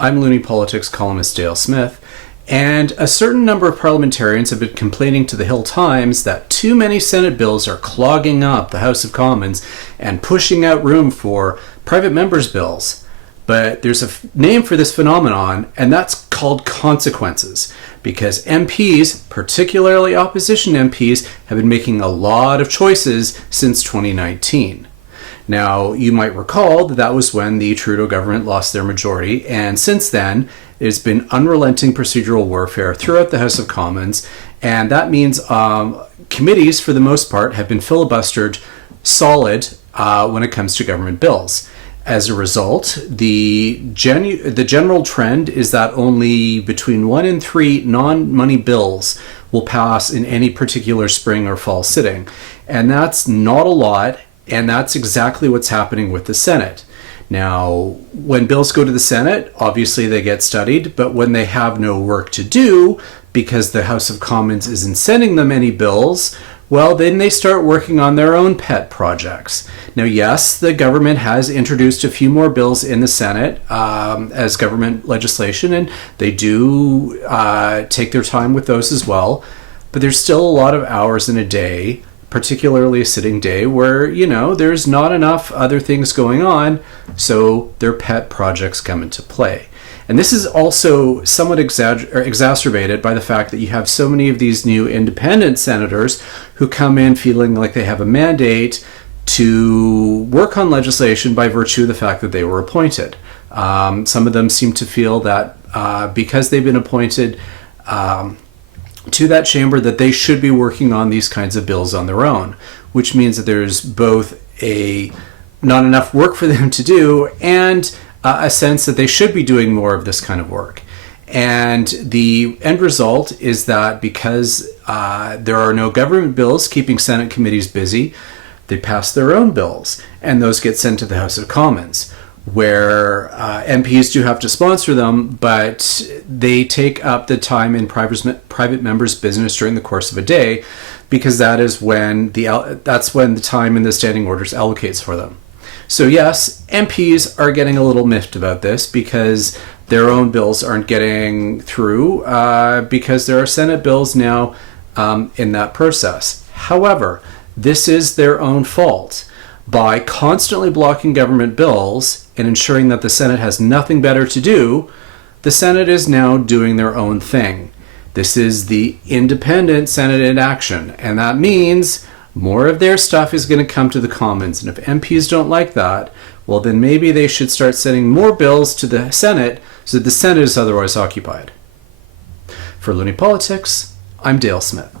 I'm Looney Politics columnist Dale Smith, and a certain number of parliamentarians have been complaining to the Hill Times that too many Senate bills are clogging up the House of Commons and pushing out room for private members' bills. But there's a name for this phenomenon, and that's called consequences, because MPs, particularly opposition MPs, have been making a lot of choices since 2019. Now, you might recall that that was when the Trudeau government lost their majority, and since then, there's been unrelenting procedural warfare throughout the House of Commons, and that means committees, for the most part, have been filibustered solid when it comes to government bills. As a result, the general trend is that only between 1 and 3 non-money bills will pass in any particular spring or fall sitting, and that's not a lot. And that's exactly what's happening with the Senate. Now, when bills go to the Senate, obviously they get studied, but when they have no work to do because the House of Commons isn't sending them any bills, well, then they start working on their own pet projects. Now, yes, the government has introduced a few more bills in the Senate as government legislation, and they do take their time with those as well, but there's still a lot of hours in a day, particularly a sitting day, where, there's not enough other things going on, so their pet projects come into play. And this is also somewhat exacerbated by the fact that you have so many of these new independent senators who come in feeling like they have a mandate to work on legislation by virtue of the fact that they were appointed. Some of them seem to feel that because they've been appointed to that chamber, that they should be working on these kinds of bills on their own, which means that there's both not enough work for them to do and a sense that they should be doing more of this kind of work. And the end result is that because there are no government bills keeping Senate committees busy, they pass their own bills, and those get sent to the House of Commons, where MPs do have to sponsor them, but they take up the time in private members' business during the course of a day, because that's when the time in the standing orders allocates for them. So yes, MPs are getting a little miffed about this because their own bills aren't getting through because there are Senate bills now in that process. However, this is their own fault. By constantly blocking government bills and ensuring that the Senate has nothing better to do, the Senate is now doing their own thing. This is the independent Senate in action, and that means more of their stuff is going to come to the Commons. And if MPs don't like that, well, then maybe they should start sending more bills to the Senate so that the Senate is otherwise occupied. For Looney Politics, I'm Dale Smith.